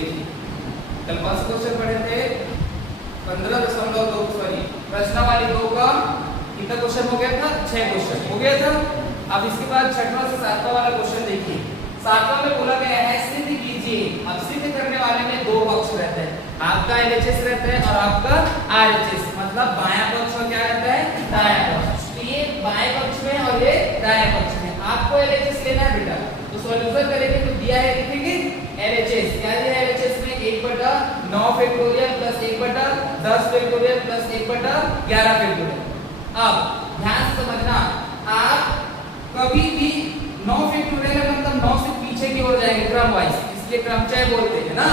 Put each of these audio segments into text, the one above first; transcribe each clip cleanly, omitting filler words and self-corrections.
देखिए कल कौन सा क्वेश्चन पढ़े थे 15.2 सॉरी प्रश्नावली 2 का कितना क्वेश्चन हो गया था 6 क्वेश्चन हो गया था। अब इसके बाद 6वां से 7वां वाला क्वेश्चन देखिए। 7वां में बोला गया है सिद्ध कीजिए। अब सिद्ध करने वाले में दो पक्ष रहते हैं, आपका LHS रहता है और आपका RHS, मतलब बायां पक्ष और क्या रहता है दायां पक्ष। तो ये बाएं पक्ष में और ये दायां पक्ष में आपको LHS लेना है बेटा। तो सॉल्यूशन करेंगे तो दिया है लिखेंगे LHS, क्या दिया है LHS में 1/9 factorial plus 1/10 factorial plus 1/11 factorial. अब ध्यान से समझना, आप कभी भी 9 फैक्टोरियल मतलब 9 से पीछे की ओर जाएंगे क्रम वाइज, इसलिए क्रमचय बोलते हैं ना।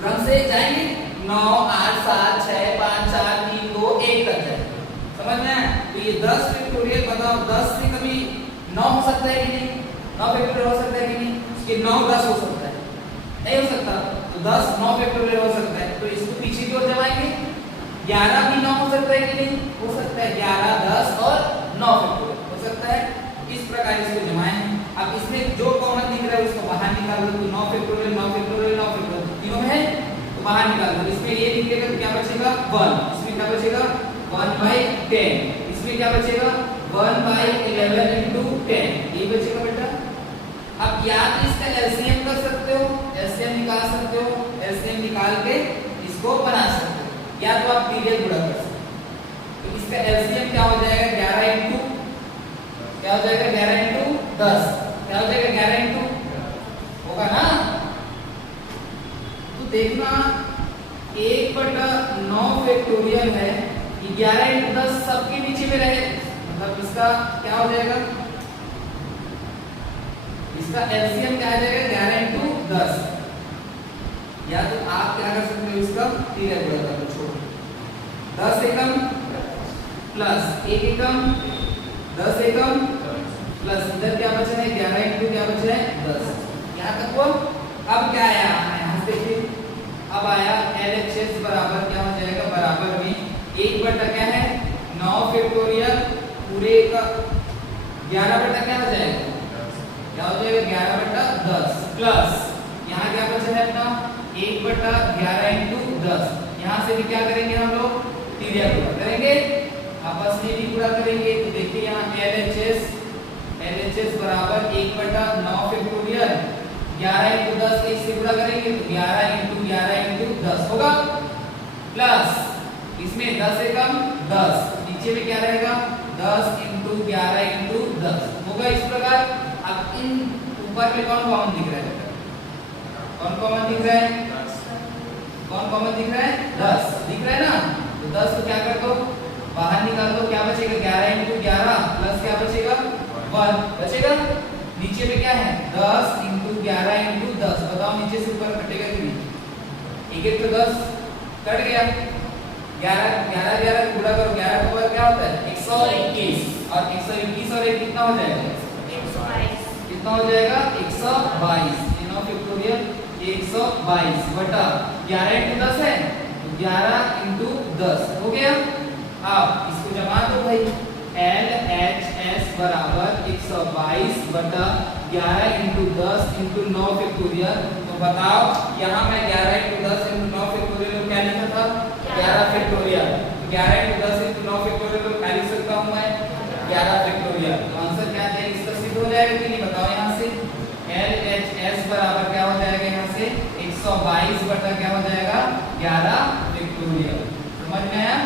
क्रम से जाएंगे 9 8 7 6 5 4 3 2 1 तक जाएंगे, समझ में? तो ये 10 फैक्टोरियल बताओ 10 से कभी 9 हो सकता है कि नहीं? 9 फैक्टोरियल हो सकता है कि नहीं? इसके 9 10 हो सकता है, नहीं हो सकता। तो 10 9 फैक्टोरियल हो सकता है, तो इसको पीछे की ओर जमाएंगे। 11 भी 9 हो सकता है कि नहीं? हो सकता है, 11 10 और 9 फैक्टोरियल हो सकता है। इस प्रकार इसको जमाएं। अब इसमें जो कॉमन दिख रहा है उसको बाहर निकाल दो। तो 9 फैक्टोरियल 9 फैक्टोरियल 9 फैक्टोरियल तीनों है तो बाहर निकाल दो। इसमें ये निकलेगा तो क्या बचेगा 1, इसमें क्या बचेगा 1/10, इसमें क्या बचेगा 1/11 into 10, ये बचेगा बेटा। अब या तो इसका एलसीएम कर सकते हो, एलसीएम निकाल सकते हो, एलसीएम निकाल के इसको बना सकते हो, या तो आप पीरियड गुणा कर सकते हो। तो इसका एलसीएम क्या हो जाएगा 11 into क्या हो जाएगा 11 into 10, क्या हो जाएगा 11 into होगा ना। तो देखना 1/9 फैक्टोरियल है, 11 into 10 सबके नीचे में रहे, मतलब इसका क्या हो जाएगा, इसका एलसीएम क्या आ जाएगा 11 into 10। या तो आप क्या कर सकते हो, इसका पीरियड गुणा कर लो, छोड़ो 10 एकम प्लस 1 एकम 10 एकम प्लस इधर क्या बचा है 11 into क्या बचा है 10, यहाँ तक वो। अब क्या आया यहाँ से देखिए, अब आया LHS बराबर क्या हो जाएगा, बराबर में 1/9 क्या है 9 फैक्टोरियल पूरे का 11/10 क्या हो जाएगा, क्या हो जाएगा 11/10 प्लस यहाँ क्या बचा है अपना 1/11 into 10। यहाँ से भी क्या करेंगे हम लोग पीरियड गुणा करेंगे, आपस में भी गुणा करेंगे। तो देखिए यहाँ LHS बराबर 1/9 फैक्टोरियल 11 into 10 एक से गुणा करेंगे तो 11 into 10 होगा, प्लस इसमें 10 एकम 10, नीचे में क्या रहेगा 10 into 11 into 10 होगा इस प्रकार। अब इन ऊपर में कौन कॉमन दिख रहा है बेटा, कौन कॉमन दिख रहा है, कौन कॉमन दिख रहा है 10 दिख रहा है ना। तो 10 को क्या कर दो बाहर निकाल दो, क्या बचेगा 11 into 11 प्लस क्या बचेगा 1 बचेगा। नीचे में क्या है 10 into 11 into 10, बताओ नीचे से ऊपर कटेगा कि नहीं, 1 तो 10 कट गया, 11 11 गुणा करो, 11 के ऊपर क्या होता है 121, और 121 और 1 कितना हो जाएगा 122, कितना हो जाएगा 122, 9 फैक्टोरियल 122 बटा 11 into 10 है तो 11 into 10 हो गया। अब इसको जमा दो भाई, LHS बराबर 122 बटा 11 into 10 into 9 फैक्टोरियल। तो बताओ यहाँ मैं 11 into 10 into 9 फैक्टोरियल क्या लिखा था 11 फैक्टोरियल, 11 into 10 into 9 फैक्टोरियल को क्या लिख सकता हूँ मैं 11 फैक्टोरियल। तो आंसर क्या है इसका सिद्ध हो जाएगा कि नहीं, बताओ यहाँ से LHS बराबर क्या हो जाएगा यहाँ से 122 बटा क्या हो जाएगा 11 फैक्टोरियल, समझ में आया।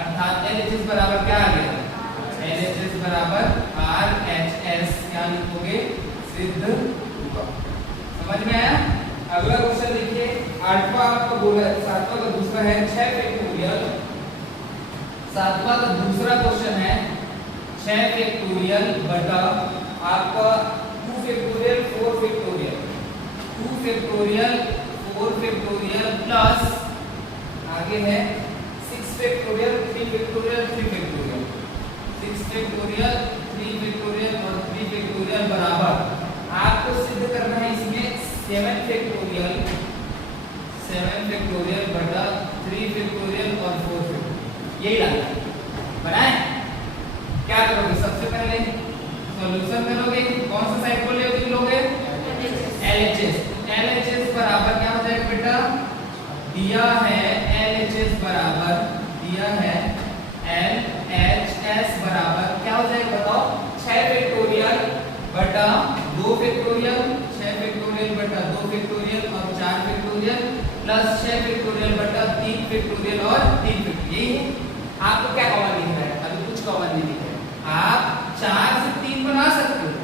अर्थात LHS बराबर क्या आ गया, LHS बराबर RHS, क्या लिखोगे सिद्ध होगा, समझ में आया। अगला क्वेश्चन देखिए 8वां आपको बोला, 7वां का दूसरा है 6 फैक्टोरियल। 7वां का दूसरा क्वेश्चन है 6 फैक्टोरियल बटा आपका 2 factorial 4 factorial, 2 factorial 4 factorial plus आगे है 6 factorial 3 factorial 3 factorial, 6 factorial 3 factorial और 3 फैक्टोरियल बराबर आपको सिद्ध करना है इसमें 7 फैक्टोरियल बटा 3 फैक्टोरियल और 4 फैक्टोरियल, यही लाना बनाए। क्या करोगे, सबसे पहले सॉल्यूशन करोगे, कौन सा साइड को लोगे LHS, LHS बराबर क्या हो जाएगा दिया है LHS बराबर, दिया है LHS बराबर क्या हो जाएगा बताओ, 6 फैक्टोरियल बटा 2 फैक्टोरियल, 6 फैक्टोरियल बटा 2 फैक्टोरियल और 4 फैक्टोरियल प्लस 6 फैक्टोरियल बटा 3 फैक्टोरियल और 3 फैक्टोरियल। यही है। आपको क्या कॉमन दिख रहा है? अभी कुछ कॉमन नहीं दिख रहा है। आप 4 से 3 बना सकते हो,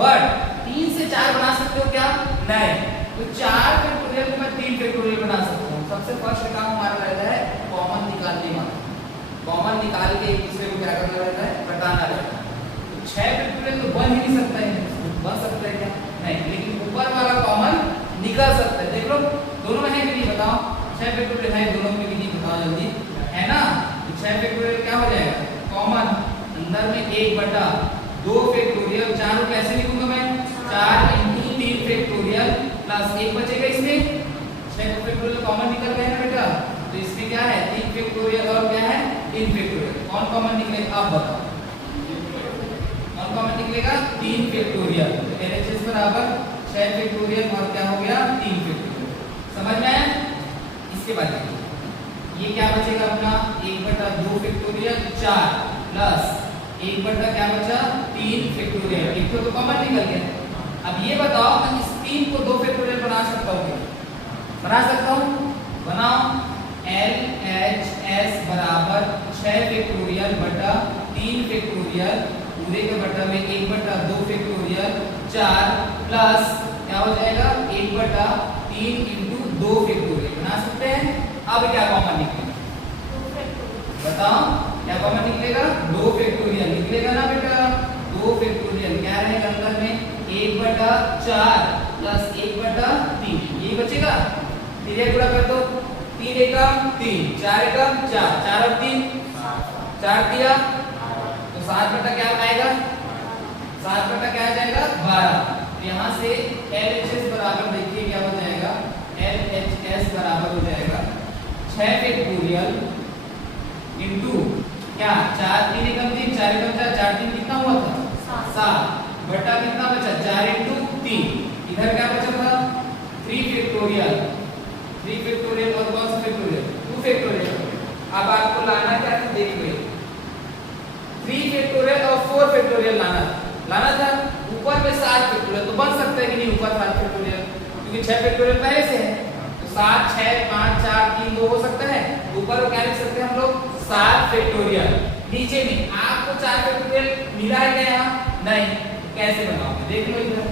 बट 3 से 4 बना सकते हो क्या? नहीं। तो 4 फैक्टोरियल को मैं 3 फैक्टोरियल बना सकता हूँ। सबसे फर्स्ट काम हमारा रहता है कॉमन निकालने का। कॉमन निकाल के एक दूसरे को क्या करना रहता है? घटाना रहता है। तो 6 फैक्टोरियल तो बन ही नहीं सकता है, बन सकता है क्या? नहीं, लेकिन ऊपर वाला कॉमन निकल सकता है। देख लो दोनों में है कि नहीं बताओ, 6 फैक्टोरियल है दोनों में कि नहीं बताओ जल्दी, है ना? तो 6 फैक्टोरियल क्या हो जाएगा? कॉमन अंदर में 1 बटा 2 फैक्टोरियल, 4 को कैसे लिखूंगा मैं? 4 into 3 फैक्टोरियल प्लस 1 बचेगा इसमें, 6 फैक्टोरियल कॉमन निकल गए ना बेटा, तो इसमें क्या है? 3 फैक्टोरियल और क्या है? 3 फैक्टोरियल। कौन कॉमन निकलेगा अब बताओ? कौन कॉमन निकलेगा? 3 फैक्टोरियल। तो LHS बराबर 6 फैक्टोरियल और क्या हो गया? 3 फैक्टोरियल। समझ में आया? इसके बाद ये क्या बचेगा अपना? 1 बटा 2 फैक्टोरियल 4 प्लस 1 बटा क्या बचा? 3 फैक्टोरियल। एक तो कॉमन निकल गया। अब ये बताओ मैं इस 3 को 2 फैक्टोरियल बना सकता हूँ क्या? बना सकता हूँ, बनाओ। LHS बराबर 6 फैक्टोरियल बटा 3 फैक्टोरियल पूरे के बटा में 1 बटा 2 फैक्टोरियल 4 प्लस क्या हो जाएगा? 1 बटा 3 इंटू 2 फैक्टोरियल। बना सकते हैं। अब क्या कॉमन निकलेगा बताओ? क्या कॉमन निकलेगा? 2 फैक्टोरियल निकलेगा ना बेटा। 2 फैक्टोरियल क्या रहेगा अंदर में? 1 बटा 4 प्लस 1 बटा 3, यही बचेगा। फिर ये गुणा कर दो, 3 एकम 3, 4 एकम 4, 4 और 3 4 दिया तो 7 बटा क्या आएगा? 7 बटा क्या आ जाएगा? 12। यहाँ से LHS बराबर देखिए क्या हो जाएगा? LHS बराबर हो जाएगा 6 फैक्टोरियल इंटू क्या? 4 3 एकम 3, 4 एकम 4, 4 3 कितना हुआ था? 7 बटा कितना बचा? 4 इंटू 3। इधर क्या बचा था? 3 फैक्टोरियल, 3 फैक्टोरियल और कौन सा फैक्टोरियल? 2 फैक्टोरियल। अब आपको लाना क्या था? देख लो 3 फैक्टोरियल और 4 फैक्टोरियल लाना था। ऊपर में 7 फैक्टोरियल तो बन सकता है कि नहीं? ऊपर 7 फैक्टोरियल क्योंकि 6 फैक्टोरियल पहले से है, तो 7 6 5 4 3 2 हो सकता है। ऊपर को क्या लिख सकते हैं हम लोग? 7 फैक्टोरियल। नीचे में आपको 4 फैक्टोरियल मिला है क्या? नहीं। कैसे बनाओगे? देख लो इधर।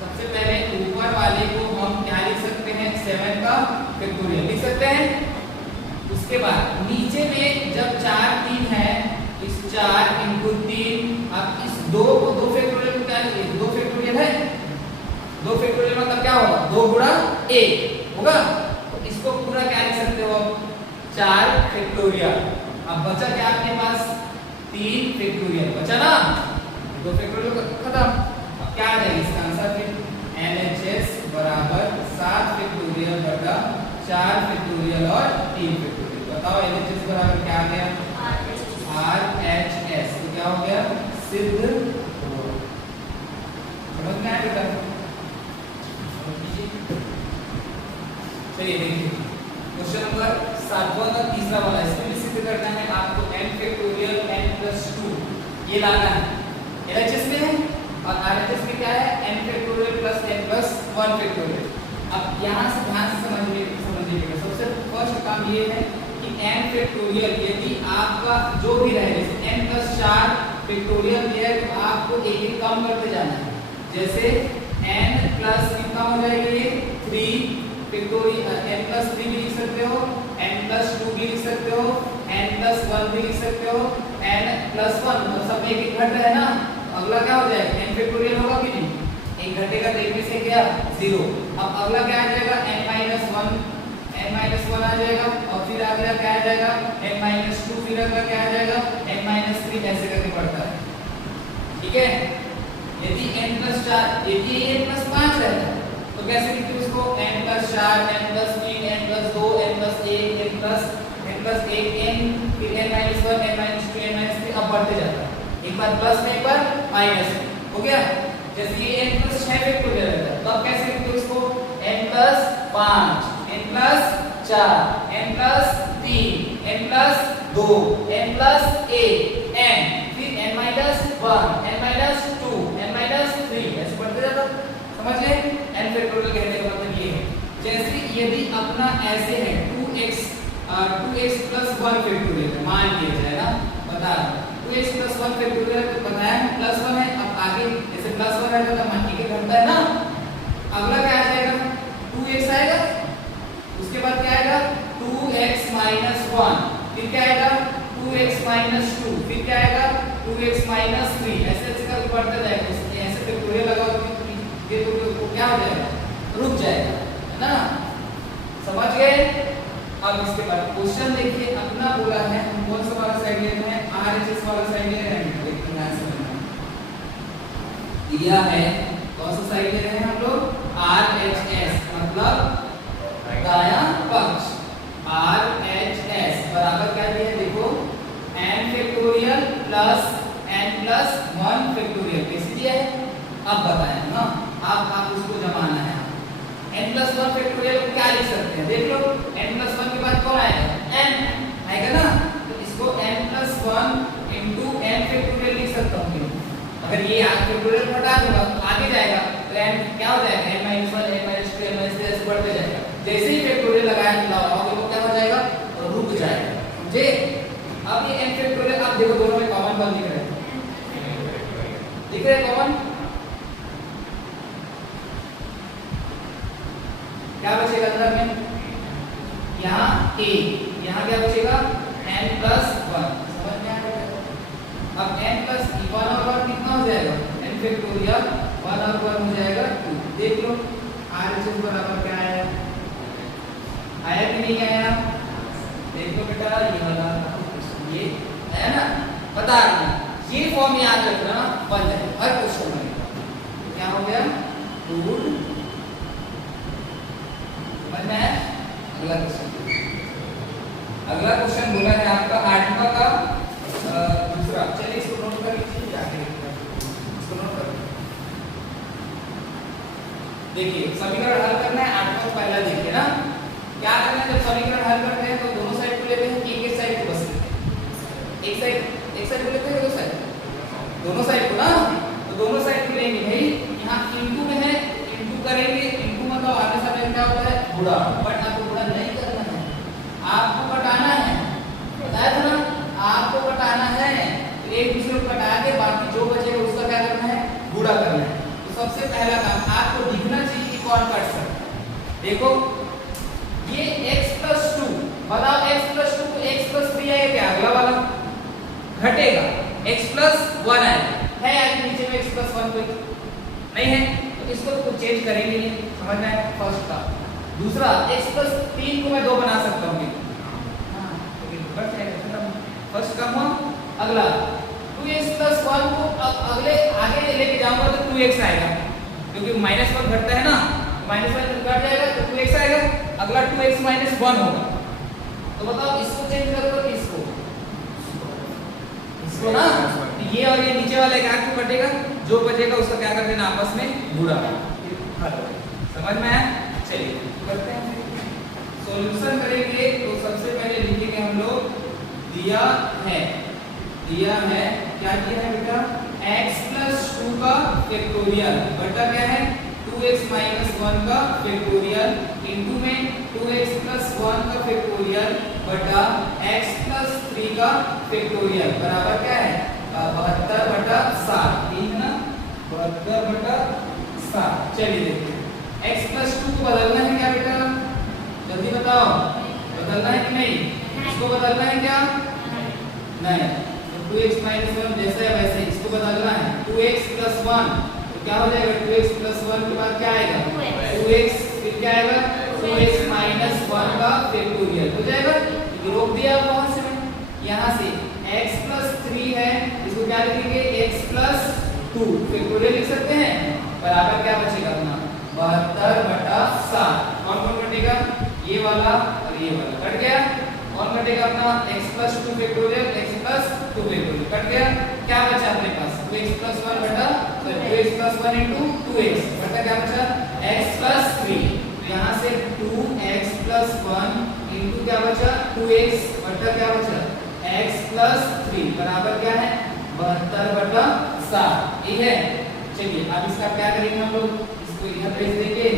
सबसे पहले ऊपर वाले को हम क्या लिख सकते हैं? 7 का फैक्टोरियल लिख सकते हैं। उसके बाद नीचे में जब 4 3 है, इस 4 इंटू 3, अब इस 2 को 2 फैक्टोरियल में क्या लिखेंगे? 2 फैक्टोरियल है, 2 फैक्टोरियल मतलब क्या होगा? 2 गुणा 1 होगा। तो इसको पूरा क्या लिख सकते हो? 4 फैक्टोरियल। अब बचा क्या आपके पास? 3 फैक्टोरियल बचा ना, 2 फैक्टोरियल खत्म। अब क्या आ जाएगा इसका आंसर? फिर LHS बराबर 7 फैक्टोरियल बटा 4 फैक्टोरियल और 3 फैक्टोरियल। बताओ LHS बराबर क्या आ गया? RHS। तो क्या हो गया? सिद्ध हो। समझ में आया बेटा? चलिए देखिए क्वेश्चन नंबर 7वां का तीसरा वाला। इसमें भी सिद्ध करना है आपको n फैक्टोरियल n+2 ये लाना है। LHS में है और RHS में क्या है? n factorial plus n+1 factorial. अब यहाँ से ध्यान से समझिएगा। सबसे फर्स्ट काम ये है कि n फैक्टोरियल यदि आपका जो भी रहे, जैसे n+4 फैक्टोरियल है तो आपको एक एक कम करते जाना है। जैसे n प्लस कितना हो जाएगा? ये 3 फैक्टोरियल, n+3 भी लिख सकते हो, n+2 भी लिख सकते हो, n+1 भी लिख सकते हो, n+1 सब एक एक घट रहा है ना। अगला क्या हो जाएगा? n फैक्टोरियल होगा कि नहीं? एक घटेगा तो एक में से क्या? 0। अब अगला क्या आ जाएगा? n-1 आ जाएगा और फिर अगला क्या आ जाएगा? n-2 फिर अगला क्या आ जाएगा? n-3 ऐसे करके बढ़ता है। ठीक है। यदि n+4 यदि n+5 रहता है तो कैसे लिखते हैं उसको? n+4 n+3 n+2 n+1 n+1 n फिर n-1 n-2 n-3 अब बढ़ते जाता है। एक बार प्लस में एक बार माइनस में हो गया। जैसे ये n+6 फैक्टोरियल रहता है तो अब कैसे लिखते हैं उसको? n+5 n+4 4, n plus 3, n plus 2, n plus 1, n, फिर n minus 1, n minus 2, n minus 3, ऐसे बढ़ते जाता। समझ गए? n फैक्टोरियल कहने का मतलब ये है। जैसे यदि अपना ऐसे है 2x प्लस 1 फैक्टोरियल मान लिया जाए ना, बता 2x प्लस 1 फैक्टोरियल तो बताया प्लस 1 है। अब आगे जैसे प्लस 1 है तो मान के घटता है ना, अगला क्या आ जाएगा 2x आएगा, उसके बाद क्या आएगा 2x माइनस 1, फिर क्या आएगा 2x माइनस 2, फिर क्या आएगा 2x माइनस 3, ऐसे ऐसे करके बढ़ता जाएगा। ऐसे फैक्टोरियल लगाओ तो ये तो क्या हो जाएगा, रुक जाएगा, है ना। समझ गए? अब इसके बाद क्वेश्चन देखिए, अपना बोला है हम कौन सा वाला साइड लेते हैं, RHS वाला साइड ले रहे हैं। देखिए ध्यान से दिया है कौन सा साइड ले रहे हैं हम लोग, RHS मतलब दायां पक्ष। RHS बराबर क्या दिया है देखो, n factorial plus n plus 1 factorial कैसे दिया है अब बताया ना। आप उसको जमाना है, n प्लस 1 फैक्टोरियल को क्या लिख सकते हैं देख लो, n प्लस 1 के बाद कौन आएगा, n आएगा ना, तो इसको n plus 1 into n factorial लिख सकता हूँ। अगर ये फैक्टोरियल हटा दूंगा तो आगे जाएगा तो n क्या हो जाएगा, n minus 1, n minus 2, n minus 3 ऐसे बढ़ते जाएगा। जैसे ही फैक्टोरियल लगाया लगाओगे तो क्या हो जाएगा, रुक जाएगा। समझे? अब ये n फैक्टोरियल आप देखो दोनों में कॉमन कौन दिख रहा है, दिख रहा है कॉमन, क्या बचेगा अंदर में, यहाँ a, यहाँ क्या बचेगा n प्लस 1। समझ में आ गया? अब n प्लस 1 और 1 कितना हो जाएगा, n फैक्टोरियल 1 और 1 हो जाएगा 2। देख लो RHS बराबर क्या आया, आया कि नहीं आया, देख लो बेटा ये वाला ये है ना, बता रहा हूं ये फॉर्म याद रखना बन जाए हर क्वेश्चन में। क्या हो गया, टूल बनना है। अगला क्वेश्चन बोला है आपका 8वां का दूसरा। चलिए इसको नोट कर लीजिए, आगे इसको नोट कर देखिए। समीकरण हल करना है 8वां पहला देखिए ना, क्या करना है जब समीकरण हल करते हैं तो दोनों साइड को लेते हैं कि एक साइड को बस लेते हैं, एक साइड को लेते हैं, दो साइड दोनों साइड को ना, तो दोनों साइड को लेंगे भाई। यहाँ इनटू में है, इनटू करेंगे, इनटू मतलब आगे सामने क्या होता है गुणा, बट आपको गुणा नहीं करना है, आपको घटाना है, बताया था ना आपको घटाना है। तो एक दूसरे को घटा के बाकी जो बचेगा उसका क्या करना है, गुणा करना है। तो सबसे पहला काम आपको दिखना चाहिए कि कौन काट सकता है। देखो ये x प्लस 2, बताओ x प्लस 2 को x प्लस 3 आएगा क्या, अगला वाला घटेगा, x प्लस 1 आएगा, है आगे नीचे में x प्लस 1 कोई नहीं है, तो इसको तो चेंज करेंगे नहीं। समझ में आया फर्स्ट का। दूसरा x प्लस 3 को मैं 2 बना सकता हूँ, हाँ तो बढ़ जाएगा फर्स्ट का हुआ। अगला 2x प्लस 1 को अगले आगे लेके जाऊंगा तो 2x आएगा, क्योंकि माइनस 1 घटता है ना, माइनस 1 घट जाएगा तो 2x आएगा, अगला 2x माइनस 1 होगा। तो बताओ इसको चेंज करो तो इसको ना, ये और ये नीचे वाले क्या को कटेगा, जो बचेगा उसका क्या कर देना आपस में गुणा। समझ में आया? चलिए करते हैं सॉल्यूशन करेंगे। तो सबसे पहले लिखेंगे हम लोग दिया है क्या दिया है बेटा, x प्लस 2 का फैक्टोरियल बटा क्या है 2x माइनस 1 का फैक्टोरियल इनटू में 2x प्लस 1 का फैक्टोरियल बटा x प्लस 3 का फैक्टोरियल बराबर क्या है 72 बटा 7, ठीक ना, 72 बटा 7। चलिए देखिए x प्लस 2 को बदलना है क्या बेटा, जल्दी बताओ, बदलना है कि नहीं, इसको बदलना है क्या, नहीं, तो 2x माइनस 1 जैसे है वैसे इसको बदलना है। 2x प्लस 1 तो क्या हो जाएगा, 2x प्लस 1 के बाद क्या आएगा 2x, फिर क्या आएगा 2x माइनस 1 का फैक्टोरियल हो जाएगा। ये रोक दिया कौन से में, यहाँ से x प्लस 3 है, इसको क्या लिखेंगे x प्लस 2 फैक्टोरियल लिख सकते हैं, बराबर क्या बचेगा अपना 72 बटा 7। कौन कौन कटेगा, ये वाला और ये वाला कट गया, कौन कटेगा अपना x plus 2 factorial, x plus 2 factorial cut गया, क्या बचा अपने पास 2x प्लस 1 बटा 2x प्लस 1 इनटू 2x बटा क्या बचा x प्लस 3। तो यहाँ से 2x प्लस 1 क्या बचा 2x बटा क्या बचा x प्लस 3 बराबर क्या है 72/7 ये है। चलिए अब इसका क्या करेंगे हम लोग, इसको इधर भेज देंगे